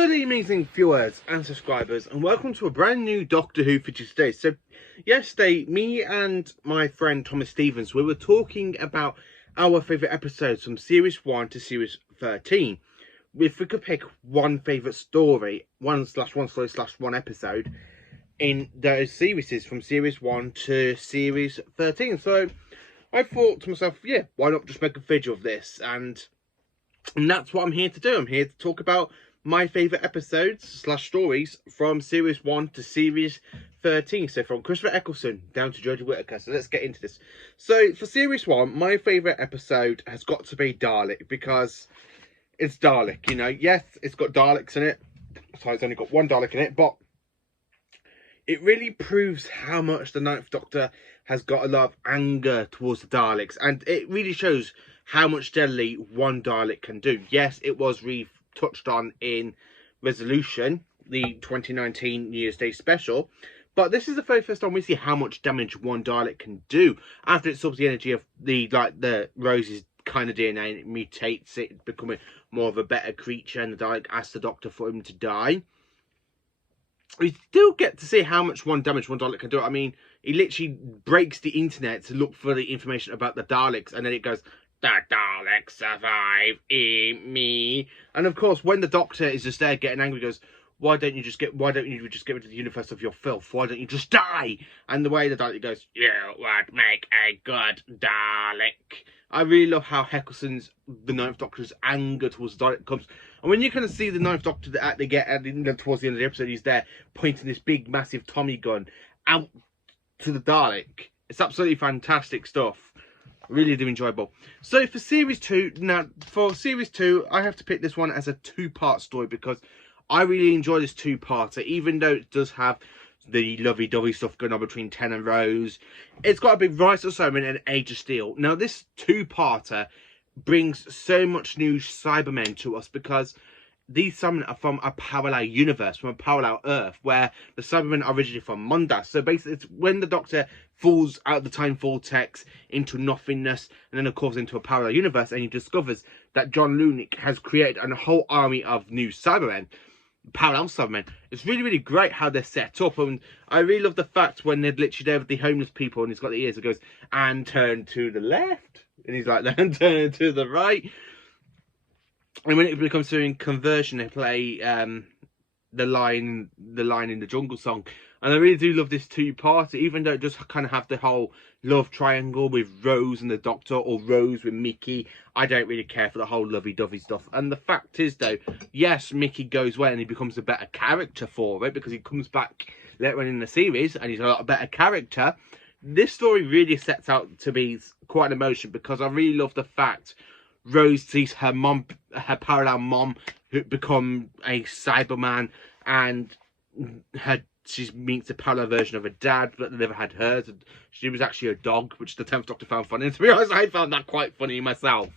Good evening, viewers and subscribers, and welcome to a brand new Doctor Who footage today. So, yesterday, me and my friend Thomas Stevens, we were talking about our favourite episodes from Series 1 to Series 13. If we could pick one favourite story, one episode, in those series from Series 1 to Series 13. So, I thought to myself, yeah, why not just make a video of this? And that's what I'm here to do. I'm here to talk about my favourite episodes / stories from Series 1 to Series 13. So from Christopher Eccleston down to Jodie Whittaker. So let's get into this. So for Series 1, my favourite episode has got to be Dalek, because it's Dalek, you know. Yes, it's got Daleks in it. So it's only got one Dalek in it, but it really proves how much the Ninth Doctor has got a lot of anger towards the Daleks. And it really shows how much deadly one Dalek can do. Yes, it was touched on in Resolution, the 2019 New Year's Day special, but this is the very first time we see how much damage one Dalek can do after it absorbs the energy of the Rose's kind of DNA and it mutates it, becoming more of a better creature, and the Dalek asks the Doctor for him to die. We still get to see how much damage one Dalek can do. I mean, he literally breaks the internet to look for the information about the Daleks, and then it goes, "The Daleks survive in me." And of course, when the Doctor is just there getting angry, he goes, why don't you just get rid of the universe of your filth? Why don't you just die? And the way the Dalek goes, "You would make a good Dalek." I really love how the Ninth Doctor's anger towards the Dalek comes. And when you kind of see the Ninth Doctor towards the end of the episode, he's there pointing this big, massive Tommy gun out to the Dalek. It's absolutely fantastic stuff. Really do enjoyable. So for Series 2, I have to pick this one as a two-part story, because I really enjoy this two-parter, even though it does have the lovey-dovey stuff going on between Ten and Rose. It's got a big Rise of Cybermen and Age of Steel. Now, this two-parter brings so much new Cybermen to us, because these Cybermen are from a parallel universe, from a parallel Earth, where the Cybermen are originally from Mondas. So basically, it's when the Doctor falls out of the time vortex into nothingness, and then of course into a parallel universe, and he discovers that John Lunik has created a whole army of new Cybermen, parallel Cybermen. It's really, really great how they're set up, and I really love the fact when they're literally there with the homeless people, and he's got the ears, it goes, "And turn to the left," and he's like, "Then turn to the right." And when it becomes during conversion, they play the line in the Jungle Song. And I really do love this two-parter, even though it does kind of have the whole love triangle with Rose and the Doctor, or Rose with Mickey. I don't really care for the whole lovey-dovey stuff. And the fact is, though, yes, Mickey goes away and he becomes a better character for it, because he comes back later on in the series and he's a lot better character. This story really sets out to be quite an emotion, because I really love the fact Rose sees her parallel mom, who become a Cyberman, and she meets a parallel version of her dad, but they never had hers. And she was actually a dog, which the 10th Doctor found funny. And to be honest, I found that quite funny myself.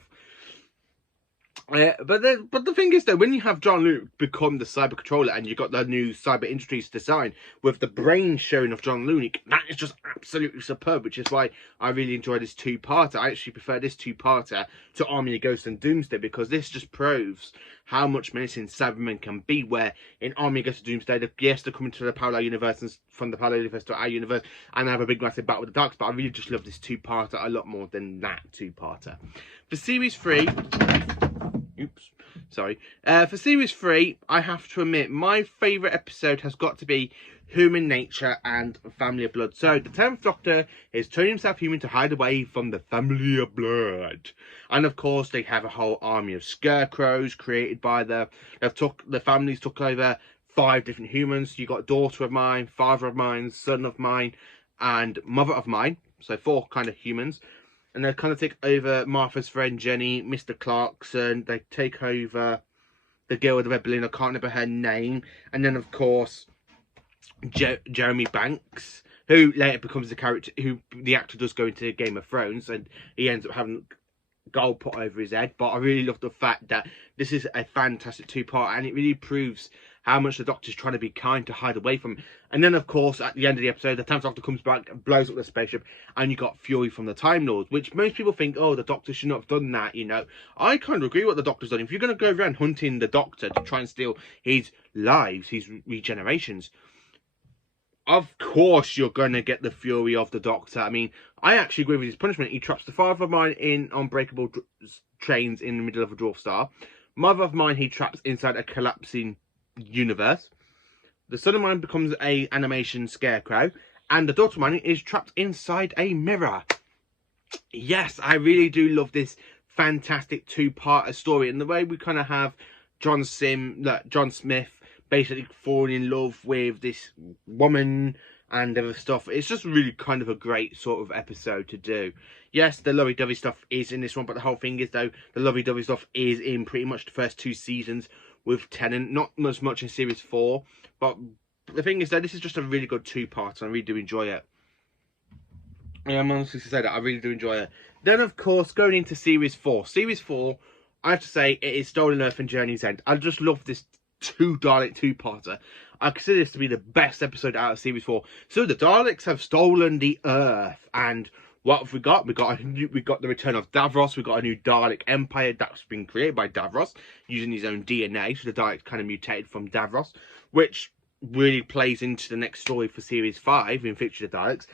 But the thing is, though, when you have John Luke become the cyber controller, and you've got the new Cyber Industries design with the brain showing of John Lunik, that is just absolutely superb, which is why I really enjoy this two-parter. I actually prefer this two-parter to Army of Ghosts and Doomsday, because this just proves how much menacing Cybermen can be, where in Army of Ghosts and Doomsday, yes, they're coming to the parallel universe, and from the parallel universe to our universe, and have a big massive battle with the Darks, but I really just love this two-parter a lot more than that two-parter. For Series 3... for Series 3, I have to admit, my favourite episode has got to be Human Nature and Family of Blood. So, the 10th Doctor is turning himself human to hide away from the Family of Blood. And, of course, they have a whole army of scarecrows created by the families took over 5 different humans. You got daughter of mine, father of mine, son of mine, and mother of mine. So, 4 kind of humans. And they kind of take over Martha's friend Jenny, Mr. Clarkson. They take over the girl with the red balloon. I can't remember her name. And then, of course, Jeremy Banks, who later becomes the character, who the actor does go into Game of Thrones, and he ends up having gold put over his head. But I really love the fact that this is a fantastic two-part, and it really proves how much the Doctor's trying to be kind to hide away from him. And then, of course, at the end of the episode, the 10th Doctor comes back, blows up the spaceship, and you got Fury from the Time Lords, which most people think, oh, the Doctor should not have done that, you know. I kind of agree with what the Doctor's done. If you're going to go around hunting the Doctor to try and steal his lives, his regenerations, of course you're going to get the fury of the Doctor. I mean, I actually agree with his punishment. He traps the father of mine in unbreakable chains in the middle of a dwarf star. Mother of mine he traps inside a collapsing universe. The son of mine becomes a animation scarecrow. And the daughter of mine is trapped inside a mirror. Yes, I really do love this fantastic two-part story. And the way we kind of have John Smith basically falling in love with this woman and other stuff. It's just really kind of a great sort of episode to do. Yes, the lovey-dovey stuff is in this one, but the whole thing is, though, the lovey-dovey stuff is in pretty much the first 2 seasons with Tennant. Not as much in Series 4, but the thing is, though, this is just a really good two-part, and I really do enjoy it. I'm honestly to say that I really do enjoy it. Then, of course, going into Series 4. Series 4, I have to say, it is Stolen Earth and Journey's End. I just love this Dalek two-parter. I consider this to be the best episode out of Series 4. So the Daleks have stolen the Earth, and what have we got? We got the return of Davros. We got a new Dalek Empire that's been created by Davros using his own DNA. So the Daleks kind of mutated from Davros, which really plays into the next story for Series 5 in Future of the Daleks.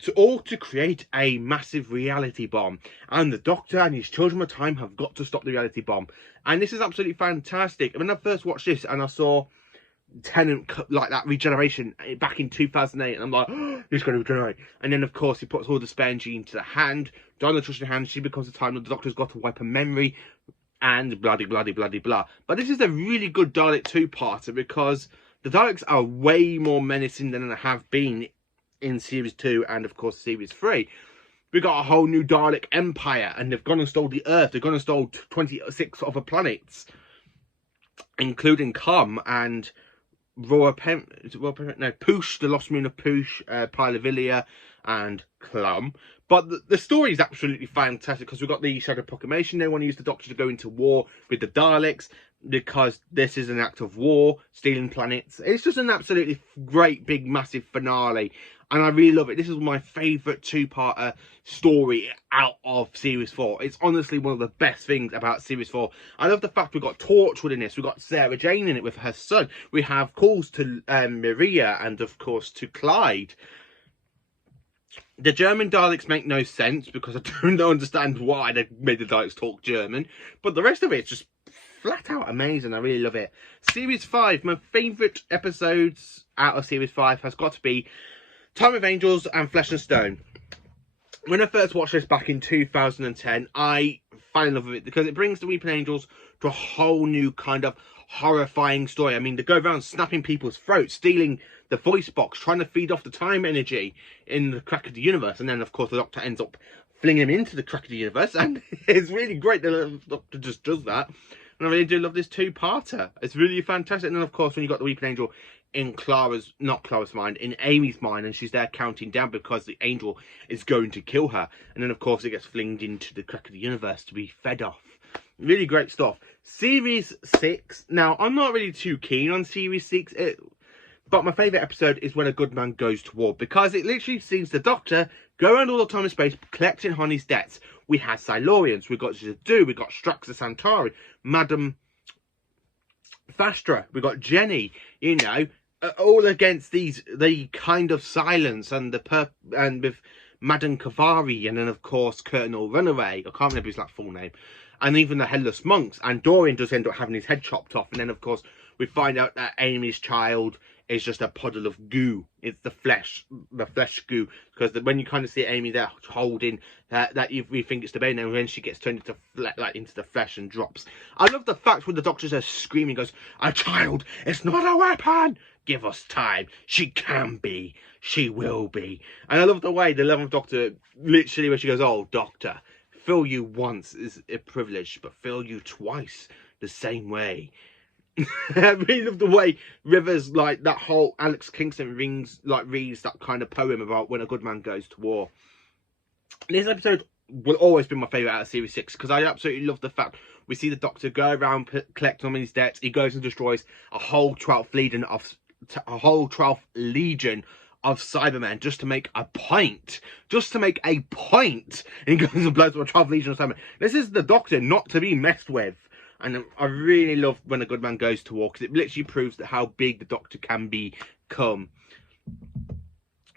To create a massive reality bomb, and the Doctor and his children of time have got to stop the reality bomb. And this is absolutely fantastic. When I first watched this and I saw Tennant like that regeneration back in 2008, and I'm like, oh, he's going to regenerate. And then of course he puts all the spare energy into the hand. Diana trusts the hand. She becomes the Time Lord. The Doctor's got to wipe her memory, and bloody blah. But this is a really good Dalek two-parter because the Daleks are way more menacing than they have been in Series 2 and of course Series 3. We got a whole new Dalek Empire, and they've gone and stole the Earth. They've gone and stole 26 other planets, including Com and Poosh, the Lost Moon of Poosh, Pylavilia, and Clum. But the story is absolutely fantastic because we've got the Shadow Proclamation. They want to use the Doctor to go into war with the Daleks because this is an act of war, stealing planets. It's just an absolutely great, big, massive finale. And I really love it. This is my favourite two-parter story out of Series 4. It's honestly one of the best things about Series 4. I love the fact we've got Torchwood in this. We've got Sarah Jane in it with her son. We have calls to Maria and, of course, to Clyde. The German Daleks make no sense because I don't understand why they made the Daleks talk German. But the rest of it's just flat out amazing. I really love it. Series 5, my favourite episodes out of Series 5 has got to be Time of Angels and Flesh and Stone. When I first watched this back in 2010, I fell in love with it because it brings the Weeping Angels to a whole new kind of horrifying story. I mean, they go around snapping people's throats, stealing the voice box, trying to feed off the time energy in the crack of the universe. And then, of course, the Doctor ends up flinging him into the crack of the universe. And it's really great that the Doctor just does that. And I really do love this two-parter. It's really fantastic. And then, of course, when you got the Weeping Angel in in Amy's mind, and she's there counting down because the angel is going to kill her. And then, of course, it gets flinged into the crack of the universe to be fed off. Really great stuff. Series 6. Now, I'm not really too keen on Series 6, but my favourite episode is when a good man goes to war, because it literally sees the Doctor go around all the time and space collecting on his debts. We had Silurians, we got Zadu, we got Strax the Centauri, Madame Fastra, we got Jenny, you know, all against the kind of silence and with Madame Kavari, and then of course Colonel Runaway. I can't remember his like full name, and even the Headless Monks. And Dorian does end up having his head chopped off, and then of course we find out that Amy's child is just a puddle of goo. It's the flesh goo, because when you kind of see Amy there holding we think it's the baby, and when she gets turned into the flesh and drops. I love the fact when the Doctor's there screaming, goes, "A child, it's not a weapon. Give us time. She can be. She will be." And I love the way the 11th Doctor, literally, when she goes, "Oh, Doctor, fill you once is a privilege, but fill you twice the same way." I really love the way Rivers, like that whole Alex Kingston reads that kind of poem about when a good man goes to war. This episode will always be my favourite out of Series 6 because I absolutely love the fact We see the Doctor go around collecting all his debts. He goes and destroys a whole 12th Legion of Cybermen just to make a point. Just to make a point. And he goes and blows up a 12th Legion of Cybermen. This is the Doctor not to be messed with. And I really love when a good man goes to war, because it literally proves that how big the Doctor can become.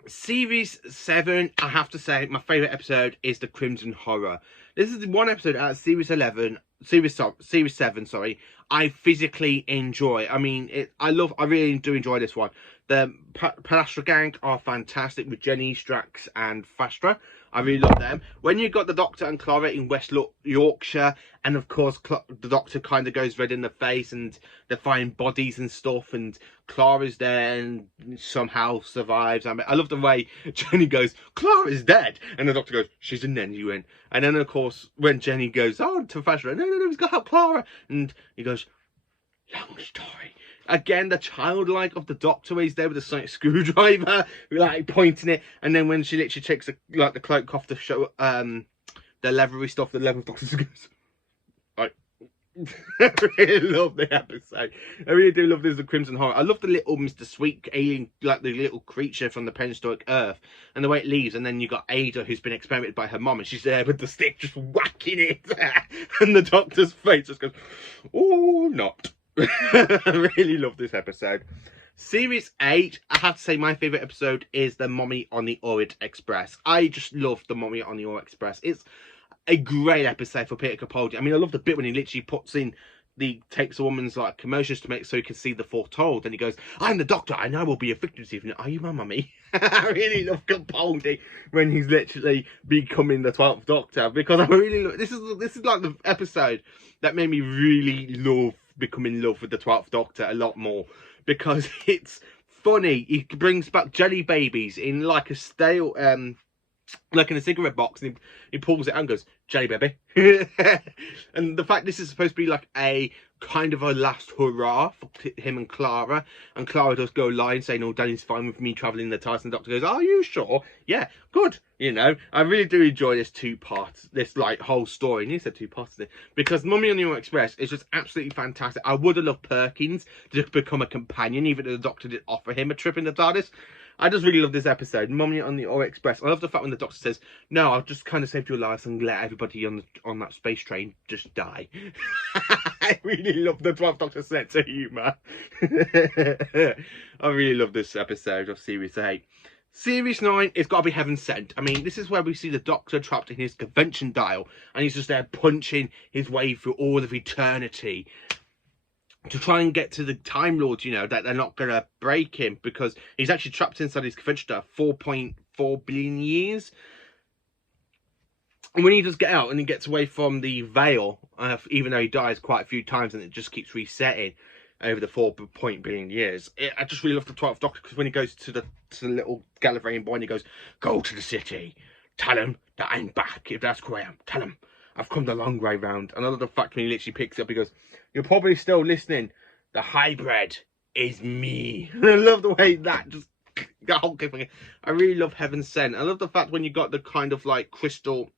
Series 7, I have to say, my favourite episode is the Crimson Horror. This is the one episode out of Series 7, sorry, I physically enjoy. I mean, I really do enjoy this one. The Palastra gang are fantastic with Jenny, Strax and Fastra. I really love them. When you got the Doctor and Clara in West Yorkshire, and of course the Doctor kind of goes red in the face and they find bodies and stuff, and Clara's there and somehow survives. I mean, I love the way Jenny goes, Clara's dead, and the Doctor goes, she's a genuine. And then of course when Jenny goes, oh, to Fastra, no, he's got to help Clara, and he goes, long story. Again, the childlike of the Doctor is there with the sonic screwdriver, like pointing it, and then when she literally takes the cloak off to show the leathery stuff, the 11th Doctor goes, like, I really love the episode. I really do love this, the Crimson Horror. I love the little Mr. Sweet alien, like the little creature from the prehistoric Earth, and the way it leaves, and then you got Ada, who's been experimented by her mom, and she's there with the stick just whacking it, and the Doctor's face just goes, oh, not. I really love this episode. Series 8, I have to say my favourite episode is the Mommy on the Orient Express. I just love the Mommy on the Orient Express. It's a great episode for Peter Capaldi. I mean, I love the bit when he literally takes a woman's like emotions to make so he can see the foretold, and he goes, I'm the Doctor, I know I will be a victim this evening. Are you my mummy? I really love Capaldi when he's literally becoming the 12th Doctor, because I really love this is like the episode that made me really become in love with the 12th Doctor a lot more, because it's funny. He brings back jelly babies in like a stale like in a cigarette box, and he pulls it out and goes, jelly baby. And the fact this is supposed to be like a kind of a last hurrah for him and Clara does go lie and say, no, Danny's fine with me travelling the TARDIS, and the Doctor goes, are you sure? Yeah, good. You know, I really do enjoy this this like whole story, and you said 2 parts of it, because Mummy on the Orient Express is just absolutely fantastic. I would have loved Perkins to become a companion, even though the Doctor did offer him a trip in the TARDIS. I just really love this episode, Mummy on the Orient Express. I love the fact when the Doctor says, no, I've just kind of saved your lives and let everybody on that space train just die. I really love the 12th Doctor's sense of humour. I really love this episode of Series 8. Series 9, it's got to be Heaven Sent. I mean, this is where we see the Doctor trapped in his convention dial, and he's just there punching his way through all of eternity to try and get to the Time Lords, you know, that they're not going to break him, because he's actually trapped inside his convention dial 4.4 billion years. And when he does get out and he gets away from the veil, even though he dies quite a few times and it just keeps resetting over the 4 billion years, I just really love the 12th Doctor, because when he goes to the little Gallifreyan boy and he goes, go to the city, tell him that I'm back, if that's who I am, tell him I've come the long way round. And I love the fact when he literally picks it up, he goes, you're probably still listening, the hybrid is me. And I love the way that just, that whole thing. I really love Heaven Sent. I love the fact when you got the kind of like crystal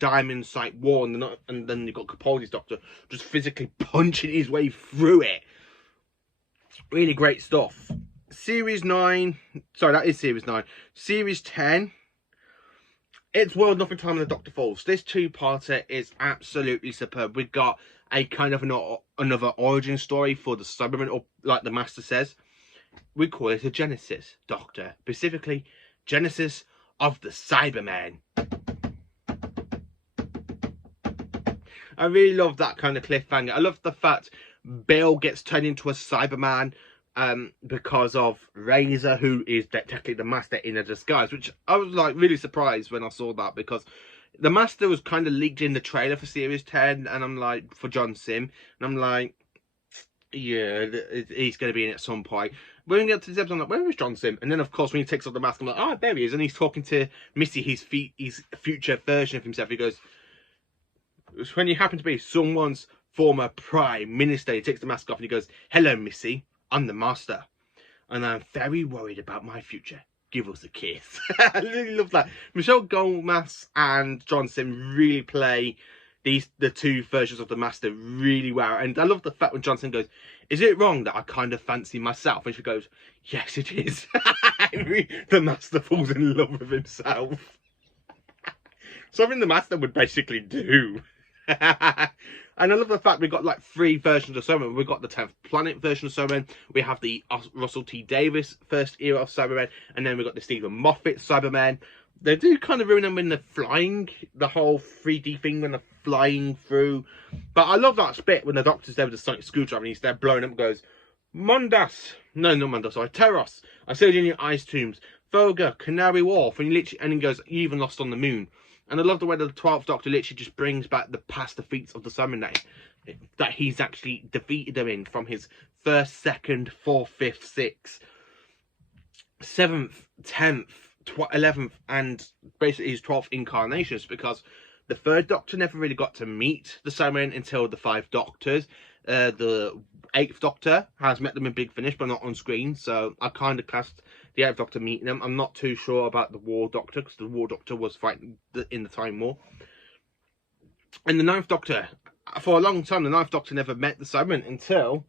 diamond sight wand, and then you've got Capaldi's Doctor just physically punching his way through it. Really great stuff. Series 9, sorry, that is Series 9. Series 10, it's World Nothing Time and the Doctor Falls. This 2-parter is absolutely superb. We've got a kind of another origin story for the Cybermen, or like the Master says, we call it a Genesis Doctor, specifically Genesis of the Cybermen. I really love that kind of cliffhanger. I love the fact Bill gets turned into a Cyberman because of Razor, who is technically the Master in a disguise, which I was like really surprised when I saw that, because the Master was kind of leaked in the trailer for Series 10, and I'm like, for John Sim, and I'm like, yeah, he's going to be in it at some point. When we get to this episode, I'm like, where is John Sim? And then, of course, when he takes off the mask, I'm like, oh, there he is, and he's talking to Missy, his future version of himself. He goes, when you happen to be someone's former Prime Minister, he takes the mask off and he goes, hello, Missy, I'm the Master, and I'm very worried about my future. Give us a kiss. I really love that. Michelle Golmas and John Sim really play the two versions of the Master really well. And I love the fact when Johnson goes, "Is it wrong that I kind of fancy myself?" And she goes, "Yes, it is." The Master falls in love with himself. Something the Master would basically do. And I love the fact we've got like 3 versions of Cybermen. We've got the 10th Planet version of Cybermen. We have the Russell T Davies first era of Cybermen. And then we've got the Stephen Moffat Cybermen. They do kind of ruin them when they're flying. The whole 3D thing when they're flying through. But I love that bit when the Doctor's there with the sonic screwdriver and he's there blowing up and goes, "Mondas." No, not Mondas, sorry. "Teros. I sailed in your ice tombs. Foga. Canary Wharf." And he goes, "You even lost on the moon." And I love the way that the 12th Doctor literally just brings back the past defeats of the Cybermen that he's actually defeated them in from his 1st, 2nd, 4th, 5th, 6th, 7th, 10th, 11th, and basically his 12th incarnations, because the 3rd Doctor never really got to meet the Cybermen until the 5 Doctors. The 8th Doctor has met them in Big Finish, but not on screen, so I kind of classed the 8th Doctor meeting them. I'm not too sure about the War Doctor, because the War Doctor was fighting in the Time War. And the 9th Doctor, for a long time, the 9th Doctor never met the Cybermen until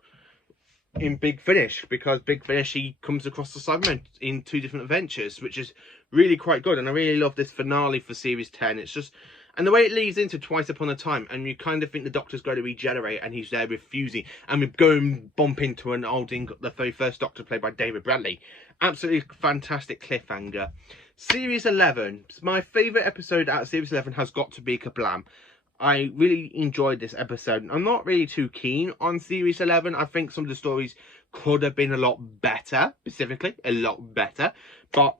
in Big Finish, because Big Finish, he comes across the Cybermen in 2 different adventures, which is really quite good. And I really love this finale for Series 10. It's just... And the way it leads into Twice Upon a Time, and you kind of think the Doctor's going to regenerate, and he's there refusing, and we go and bump into an the very first Doctor played by David Bradley. Absolutely fantastic cliffhanger. Series 11. My favourite episode out of Series 11 has got to be Kablam. I really enjoyed this episode. I'm not really too keen on Series 11. I think some of the stories could have been a lot better, specifically, a lot better. But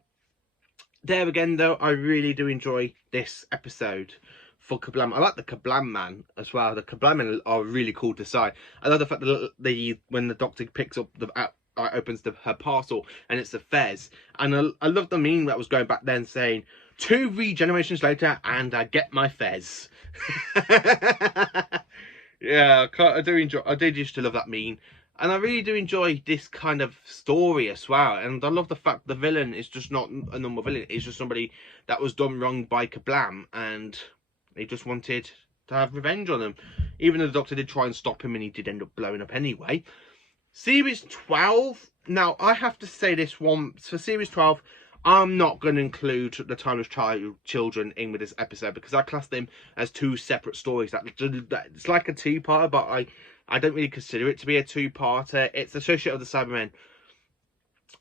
there again, though, I really do enjoy this episode for Kablam. I like the Kablam Man as well. The Kablam Men are a really cool design. I love the fact that when the Doctor picks up opens her parcel and it's a fez. And I love the meme that was going back then saying, 2 regenerations later and I get my fez. Yeah, I did used to love that meme. And I really do enjoy this kind of story as well. And I love the fact the villain is just not a normal villain. It's just somebody that was done wrong by Kablam. And they just wanted to have revenge on him. Even though the Doctor did try and stop him and he did end up blowing up anyway. Series 12. Now, I have to say this one. For Series 12, I'm not going to include the Timeless Children in with this episode, because I class them as 2 separate stories. It's like a 2-parter, but I don't really consider it to be a 2-parter. It's associated with the Cybermen.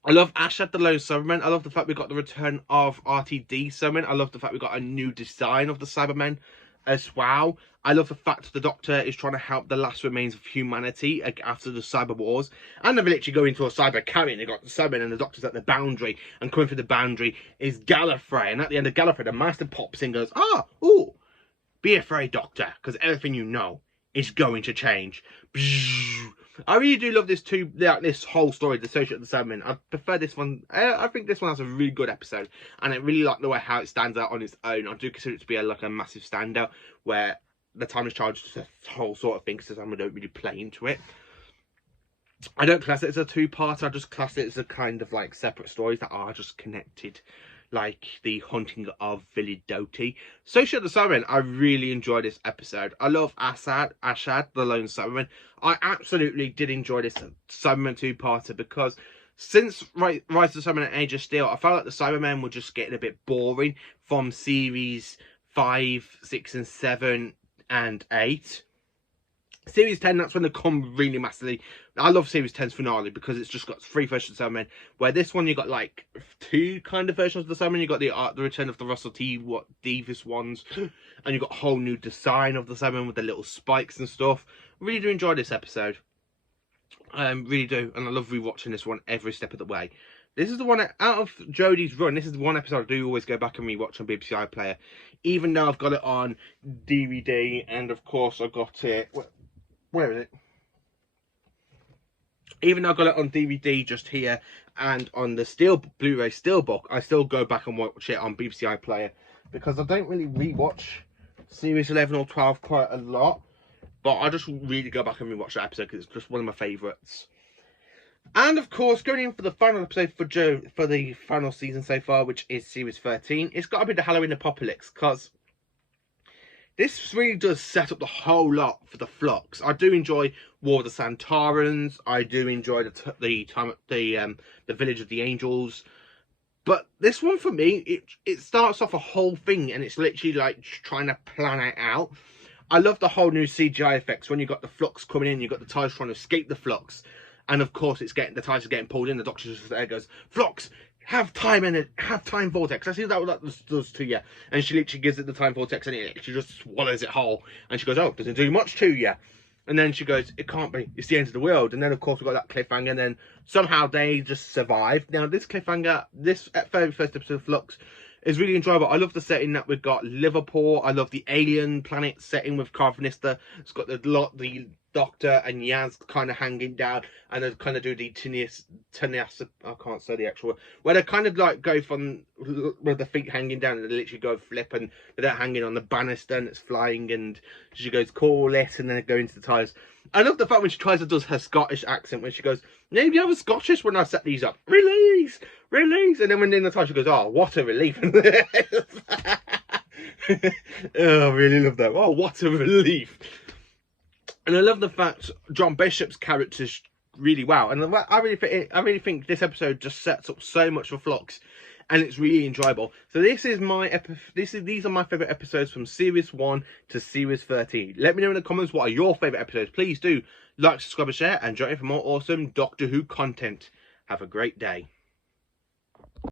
I love Ashad the Lone Cybermen. I love the fact we got the return of RTD Cybermen. I love the fact we got a new design of the Cybermen as well. I love the fact the Doctor is trying to help the last remains of humanity after the Cyber Wars. And they've literally go into a cyber carrier. They've got the Cybermen and the Doctor's at the boundary. And coming through the boundary is Gallifrey. And at the end of Gallifrey, the Master pops in and goes, "Ooh, be afraid, Doctor, because everything you know is going to change." I really do love this whole story, the Associate of the Cybermen. I prefer this one. I think this one has a really good episode, and I really like the way how it stands out on its own. I do consider it to be like a massive standout, where the Timeless Child is just a whole sort of thing, because I don't really play into it. I don't class it as a 2-part. I just class it as a kind of like separate stories that are just connected, like the Haunting of Village Doty. Associate of the Cybermen, I really enjoyed this episode. I love Ashad, the Lone Cyberman. I absolutely did enjoy this Cyberman 2-parter, because since Rise of the Cybermen and Age of Steel, I felt like the Cybermen were just getting a bit boring from Series 5, 6 and 7 and 8. Series 10, that's when they come really massively. I love Series 10's finale, because it's just got 3 versions of Cybermen, where this one you got like 2 kind of versions of the Cybermen. You got the return of the Russell T Davies ones, and you got a whole new design of the Cybermen with the little spikes and stuff. Really do enjoy this episode. Really do, and I love rewatching this one every step of the way. This is the one, out of Jodie's run, this is the one episode I do always go back and rewatch on BBC iPlayer, even though I've got it on DVD, and of course I got it... Where is it? Even though I got it on DVD just here and on the Blu-ray Steelbook, I still go back and watch it on BBC iPlayer, because I don't really rewatch Series 11 or 12 quite a lot, but I just really go back and rewatch that episode because it's just one of my favourites. And of course, going in for the final episode for the final season so far, which is Series 13, it's got to be the Halloween Apocalypse, because this really does set up the whole lot for the Flux. I do enjoy War of the Santarans. I do enjoy the Village of the Angels. But this one for me, it starts off a whole thing, and it's literally like trying to plan it out. I love the whole new CGI effects when you got the Flux coming in, you got the TIEs trying to escape the Flux, and of course the TIEs are getting pulled in. The Doctor just there goes, Flux, have time vortex. I see what that does to you, and she literally gives it the time vortex, and she just swallows it whole. And she goes, oh, doesn't do much to you. And then she goes, it can't be, it's the end of the world. And then of course we've got that cliffhanger, and then somehow they just survive. Now this cliffhanger, this very first episode of Flux is really enjoyable. I love the setting that we've got Liverpool. I love the alien planet setting with Carvanista. It's got the Doctor and Yaz kind of hanging down, and they kind of do the tenacious, I can't say the actual word, where they kind of like go from with the feet hanging down, and they literally go flip, and they're hanging on the banister and it's flying, and she goes, call it, and then they go into the TIEs. I love the fact when she tries to do her Scottish accent, when she goes, maybe I was Scottish when I set these up. Release! Release! And then when in the TIEs, she goes, oh, what a relief. Oh, I really love that. Oh, what a relief. And I love the fact John Bishop's character's really well. And I really think this episode just sets up so much for Flux, and it's really enjoyable. So these are my favourite episodes from Series 1 to Series 13. Let me know in the comments what are your favourite episodes. Please do like, subscribe and share, and join in for more awesome Doctor Who content. Have a great day.